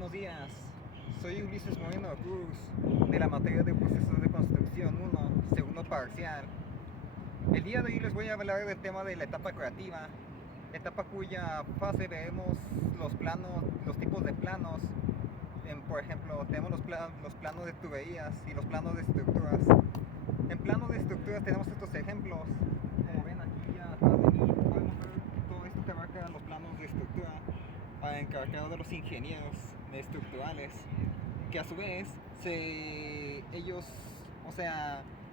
buenos días. Soy Ulises Moreno Cruz, de la materia de procesos de construcción 1, segundo parcial. El día de hoy les voy a hablar del tema de la etapa creativa, etapa cuya fase veremos los planos, los tipos de planos. Por ejemplo, tenemos los planos de tuberías y los planos de estructuras. En planos de estructuras tenemos estos ejemplos. Como ven aquí atrás de mí, podemos ver todo esto que abarca los planos de estructura, encargado de los ingenieros estructurales, que a su vez ellos,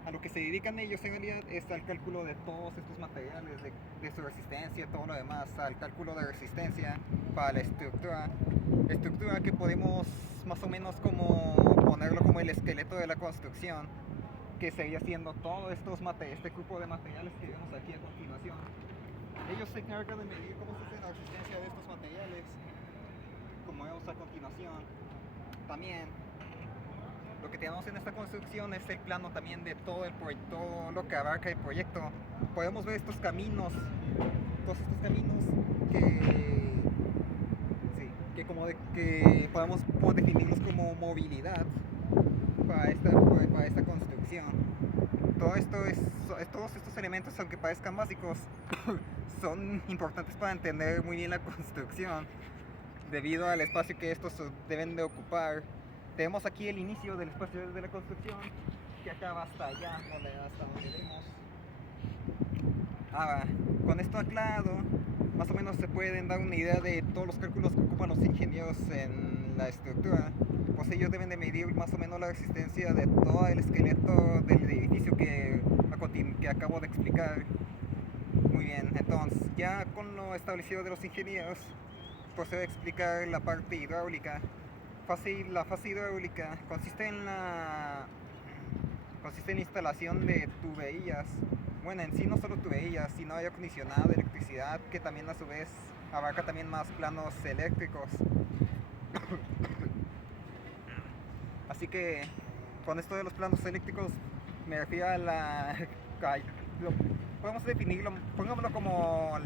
a lo que se dedican ellos en realidad es al cálculo de todos estos materiales, de su resistencia, todo lo demás, al cálculo de resistencia para la estructura que podemos más o menos como ponerlo como el esqueleto de la construcción, que sería siendo todo este grupo de materiales que vemos aquí a continuación. Ellos se encargan de medir cómo se hace la resistencia de estos materiales, como vemos a continuación. También lo que tenemos en esta construcción es el plano también de todo lo que abarca el proyecto. Podemos ver estos caminos, todos estos caminos que podemos definirlos como movilidad para esta construcción. Todos estos elementos, aunque parezcan básicos, son importantes para entender muy bien la construcción, debido al espacio que estos deben de ocupar. Tenemos aquí el inicio del espacio de la construcción, que acaba hasta allá, hasta donde vemos. Ahora, con esto aclarado, más o menos se pueden dar una idea de todos los cálculos que ocupan los ingenieros en la estructura. Pues ellos deben de medir más o menos la resistencia de todo el esqueleto del edificio que acabo de explicar. Muy bien, entonces ya con lo establecido de los ingenieros, procedo a explicar la parte hidráulica. La fase hidráulica consiste en la instalación de tuberías. Bueno, en sí no solo tuberías, sino aire acondicionado, electricidad, que también a su vez abarca también más planos eléctricos. Así que con esto de los planos eléctricos me refiero a podemos definirlo, pongámoslo como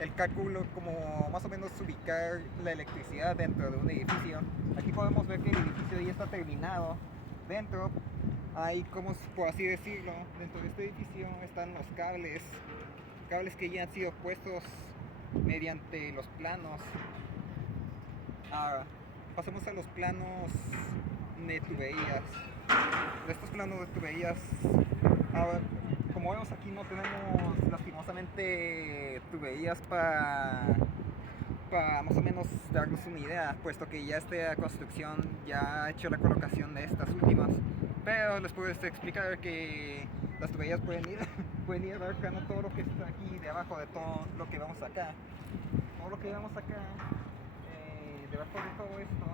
el cálculo, como más o menos ubicar la electricidad dentro de un edificio. Aquí podemos ver que el edificio ya está terminado. Dentro hay, como por así decirlo, dentro de este edificio están los cables que ya han sido puestos mediante los planos. Ahora, pasemos a los planos de tuberías. De estos planos de tuberías, ahora, como vemos aquí, no tenemos lastimosamente tuberías para más o menos darnos una idea, puesto que ya esta construcción ya ha hecho la colocación de estas últimas. Pero les puedo explicar que las tuberías pueden ir abarcando todo lo que está aquí debajo de todo lo que vemos acá. Todo lo que vemos acá, debajo de todo esto,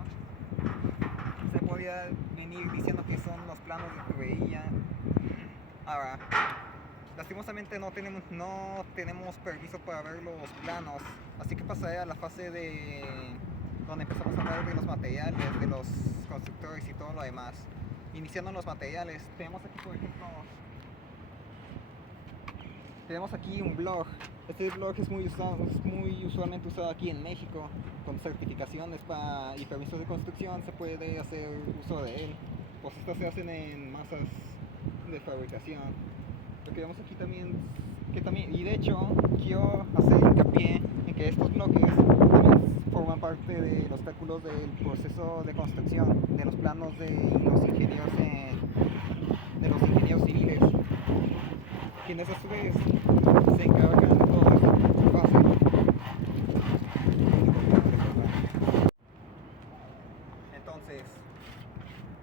se podría venir diciendo que son los planos de tubería. Ahora, lastimosamente no tenemos permiso para ver los planos, así que pasaré a la fase de donde empezamos a hablar de los materiales, de los constructores y todo lo demás. Iniciando los materiales, tenemos aquí por ejemplo, tenemos aquí un blog. Este blog es muy usualmente usado aquí en México. Con certificaciones y permisos de construcción se puede hacer uso de él. Pues estas se hacen en masas de fabricación. Lo que vemos aquí también, y de hecho quiero hacer hincapié en que estos bloques también forman parte de los cálculos del proceso de construcción, de los planos de los ingenieros civiles, quienes a su vez se encargan de todo esto fácil. Entonces,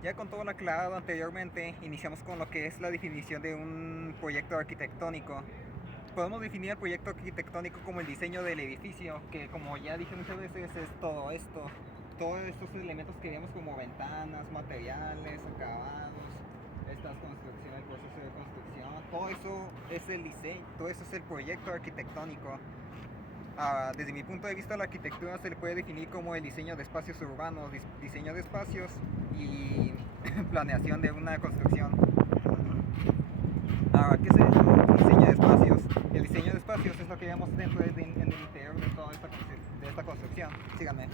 ya con todo lo aclarado anteriormente, iniciamos con lo que es la definición de un proyecto arquitectónico. Podemos definir el proyecto arquitectónico como el diseño del edificio, que como ya dije muchas veces es todo esto, todos estos elementos que vemos como ventanas, materiales, acabados, estas construcciones, el proceso de construcción, todo eso es el diseño, todo eso es el proyecto arquitectónico. Desde mi punto de vista, la arquitectura se le puede definir como el diseño de espacios urbanos, diseño de espacios y planeación de una construcción. ¿Qué es el diseño de espacios? El diseño de espacios es lo que vemos dentro en el interior de toda esta construcción. Síganme.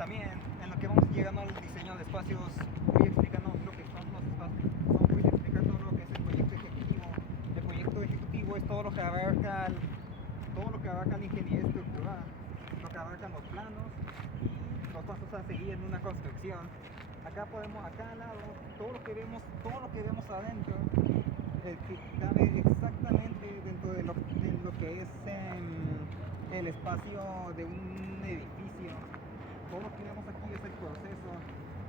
también en lo que vamos llegando al diseño de espacios, voy explicando lo que son los espacios, voy a explicar todo lo que es el proyecto ejecutivo. El proyecto ejecutivo es todo lo que abarca la ingeniería estructural, lo que abarcan los planos y los pasos a seguir en una construcción. Acá al lado, todo lo que vemos adentro, que cabe exactamente dentro de lo que es el espacio de un edificio. Todo lo que vemos aquí es el proceso,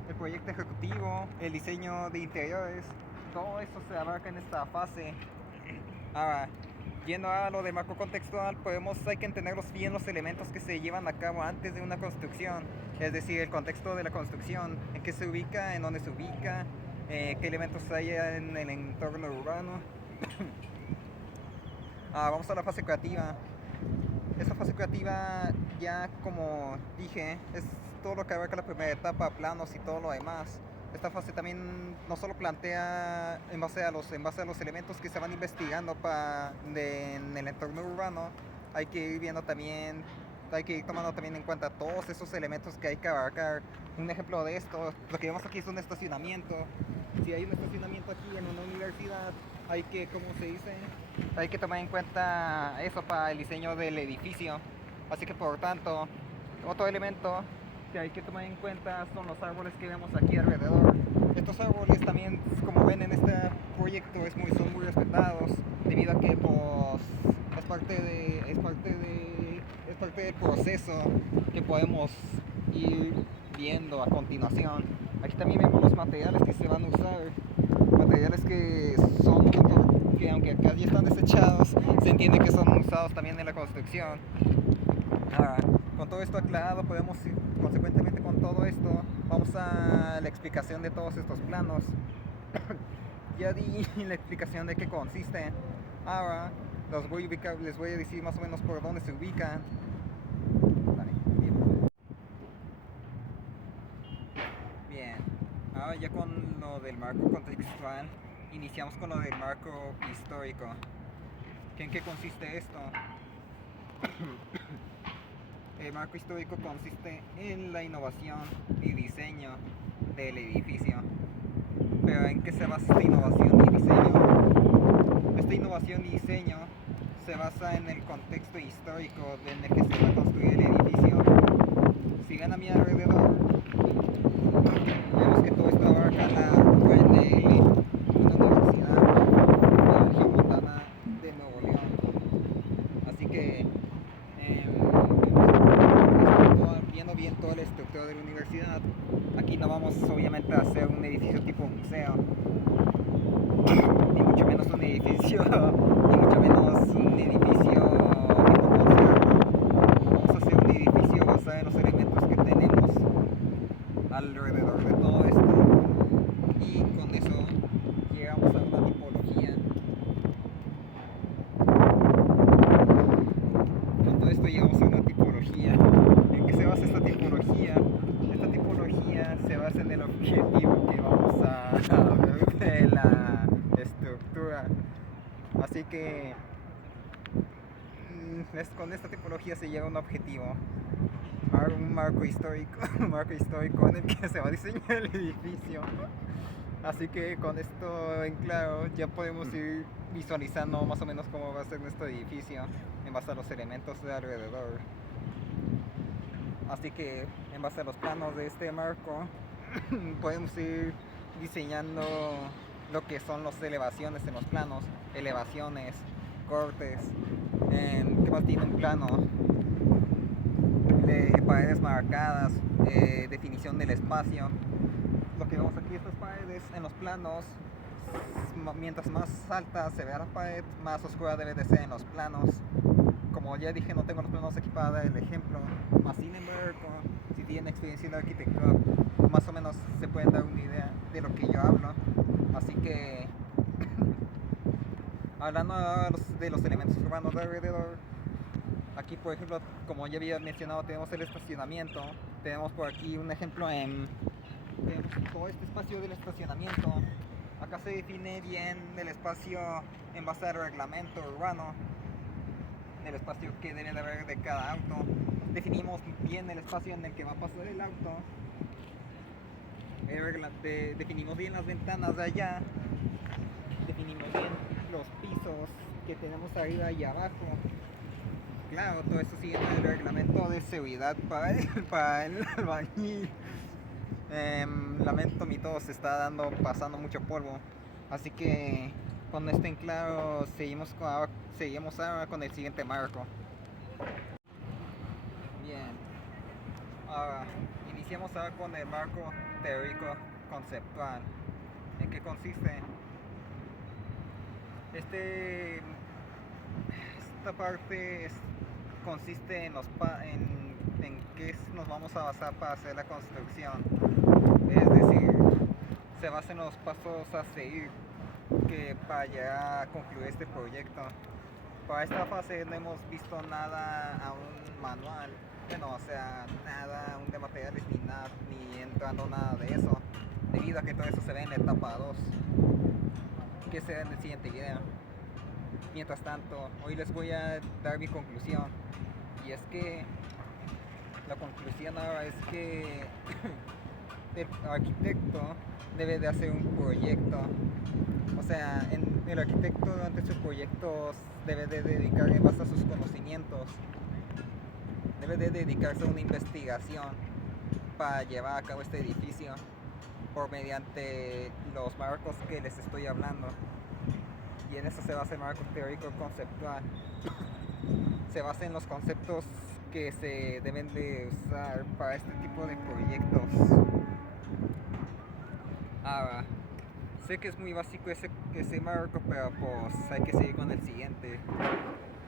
el proyecto ejecutivo, el diseño de interiores, todo eso se abarca en esta fase. Ahora, yendo a lo de marco contextual, hay que entender bien los elementos que se llevan a cabo antes de una construcción, es decir, el contexto de la construcción, en qué se ubica, en dónde se ubica, qué elementos hay en el entorno urbano. Vamos a la fase creativa. Esta fase creativa, ya como dije, es todo lo que abarca la primera etapa, planos y todo lo demás. Esta fase también no solo plantea en base a los elementos que se van investigando en el entorno urbano, hay que ir viendo también, hay que ir tomando también en cuenta todos esos elementos que hay que abarcar. Un ejemplo de esto, lo que vemos aquí es un estacionamiento. Si hay un estacionamiento aquí en una universidad, hay que, ¿cómo se dice? Hay que tomar en cuenta eso para el diseño del edificio. Así que por tanto, otro elemento que hay que tomar en cuenta son los árboles que vemos aquí alrededor. Estos árboles también, como ven en este proyecto, son muy respetados debido a que pues, es parte del proceso que podemos ir viendo a continuación. Aquí también vemos los materiales que se van a usar, materiales que aunque acá ya están desechados, se entiende que son usados también en la construcción. Con todo esto aclarado, podemos ir, consecuentemente con todo esto, vamos a la explicación de todos estos planos. Ya di la explicación de qué consiste. Ahora les voy a decir más o menos por dónde se ubican. Bien, ahora ya con lo del marco contextual, iniciamos con lo del marco histórico. ¿En qué consiste esto? El marco histórico consiste en la innovación y diseño del edificio. Pero ¿en qué se basa esta innovación y diseño? Esta innovación y diseño se basa en el contexto histórico en el que se va a construir el edificio. Si ven a mi alrededor, vemos que todo esto abarca la UNL, una universidad de la región montana de Nuevo León. Así que viendo bien toda la estructura de la universidad, aquí no vamos obviamente a hacer un edificio tipo museo, ni mucho menos un edificio tipo concierto. Vamos a hacer un edificio basado en los elementos que tenemos alrededor de todo esto, y con eso llegamos a una tipología. Con todo esto llegamos a una tipología. ¿En qué se basa esta tipología? Esta tipología se basa en el objetivo que vamos a ver de la estructura. Así que con esta tipología se llega a un objetivo, un marco histórico, un marco histórico en el que se va a diseñar el edificio. Así que con esto en claro ya podemos ir visualizando más o menos cómo va a ser nuestro edificio en base a los elementos de alrededor. Así que en base a los planos de este marco podemos ir diseñando lo que son las elevaciones en los planos, elevaciones, cortes. ¿Qué más tiene un plano? Paredes marcadas, definición del espacio. Lo que vemos aquí, estas paredes en los planos, mientras más alta se vea la pared, más oscura debe de ser en los planos. Como ya dije, no tengo los planos aquí para dar el ejemplo, más sin embargo, si tienen experiencia en la arquitectura, más o menos se pueden dar una idea de lo que yo hablo. Así que, hablando de los elementos urbanos de alrededor, aquí por ejemplo, como ya había mencionado, tenemos el estacionamiento. Tenemos por aquí un ejemplo tenemos todo este espacio del estacionamiento. Acá se define bien el espacio en base al reglamento urbano, el espacio que debe de haber de cada auto. definimos bien el espacio en el que va a pasar el auto, definimos bien las ventanas de allá, definimos bien los pisos que tenemos arriba y abajo. Claro, todo eso sigue el reglamento de seguridad para el albañil. Lamento, mi todo se está pasando mucho polvo. Así que cuando estén claros, seguimos ahora con el siguiente marco. Bien, ahora iniciamos ahora con el marco teórico conceptual. ¿En qué consiste? Esta parte consiste en qué nos vamos a basar para hacer la construcción. Es decir, se basa en los pasos a seguir para llegar a concluir este proyecto. Para esta fase no hemos visto nada a un manual, bueno, o sea, nada aún de materiales ni nada, ni entrando nada de eso, debido a que todo eso se ve en la etapa 2, que será en el siguiente video. Mientras tanto, hoy les voy a dar mi conclusión, y es que la conclusión ahora es que el arquitecto debe de hacer un proyecto. O sea, el arquitecto durante sus proyectos debe de dedicar, en base a sus conocimientos, debe de dedicarse a una investigación para llevar a cabo este edificio por mediante los marcos que les estoy hablando. Y en eso se basa el marco teórico conceptual. Se basa en los conceptos que se deben de usar para este tipo de proyectos. Ahora, sé que es muy básico ese marco, pero pues hay que seguir con el siguiente.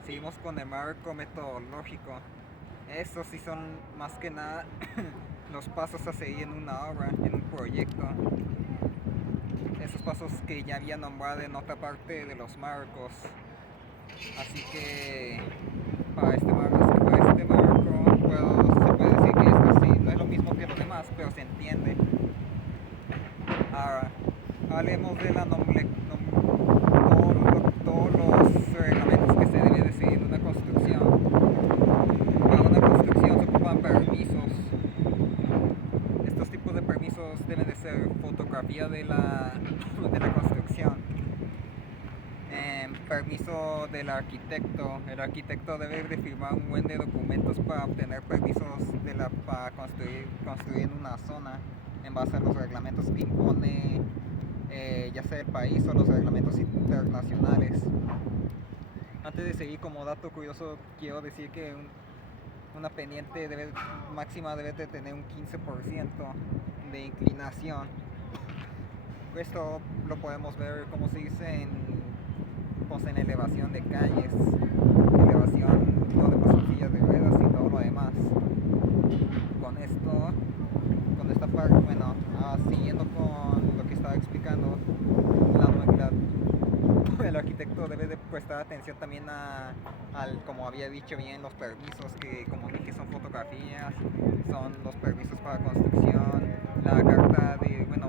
Seguimos con el marco metodológico. Esos sí son más que nada los pasos a seguir en una obra, en un proyecto. Esos pasos que ya había nombrado en otra parte de los marcos. Así que para este marco se puede decir que es casi, no es lo mismo que los demás, pero se entiende. Ahora, hablemos de todos los reglamentos que se debe de seguir en una construcción. Para una construcción se ocupan permisos. Estos tipos de permisos deben de ser fotografía de la construcción. Permiso del arquitecto. El arquitecto debe de firmar un buen de documentos para obtener permisos para construir en una zona en base a los reglamentos que impone ya sea el país o los reglamentos internacionales. Antes de seguir, como dato curioso, quiero decir que una pendiente máxima debe de tener un 15% de inclinación. Esto lo podemos ver, como se dice, en elevación de calles, elevación donde pasan sillas de ruedas y todo lo demás. Con esta parte, bueno, siguiendo con lo que estaba explicando, el arquitecto debe de prestar atención también como había dicho bien, los permisos que, como dije, son fotografías, son los permisos para construcción, la carta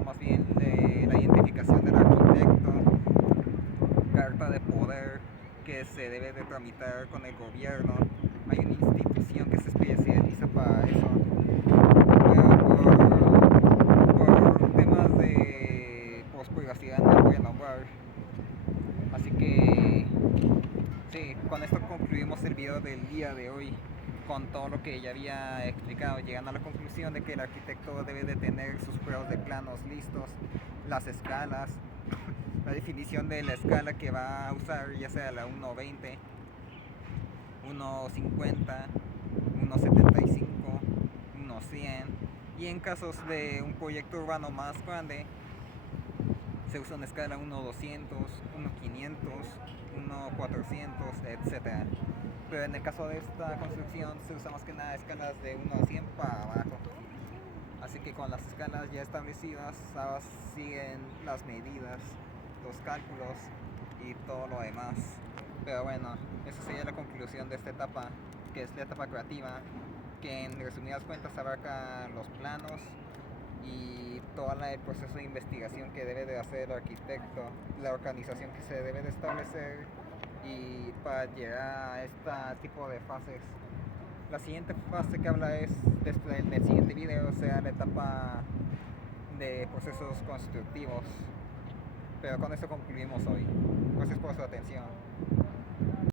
más bien de la identificación del arquitecto, carta de poder que se debe de tramitar con el gobierno. Hay una institución que se especializa para eso. Por temas de privacidad no voy a nombrar. Así que sí, con esto concluimos el video del día de hoy, con todo lo que ya había explicado, llegando a la conclusión de que el arquitecto debe de tener sus pruebas de planos listos, las escalas, la definición de la escala que va a usar, ya sea la 1.20, 1.50, 1.75, 1.100, y en casos de un proyecto urbano más grande se usa una escala 1.200, 1.500, 1.400, etc. Pero en el caso de esta construcción se usa más que nada escalas de 1 a 100 para abajo. Así que con las escalas ya establecidas, ahora siguen las medidas, los cálculos y todo lo demás. Pero bueno, esa sería la conclusión de esta etapa, que es la etapa creativa, que en resumidas cuentas abarca los planos y todo el proceso de investigación que debe de hacer el arquitecto, la organización que se debe de establecer y para llegar a este tipo de fases. La siguiente fase que habla es en el siguiente video, o sea, la etapa de procesos constructivos. Pero con eso concluimos hoy. Gracias por su atención.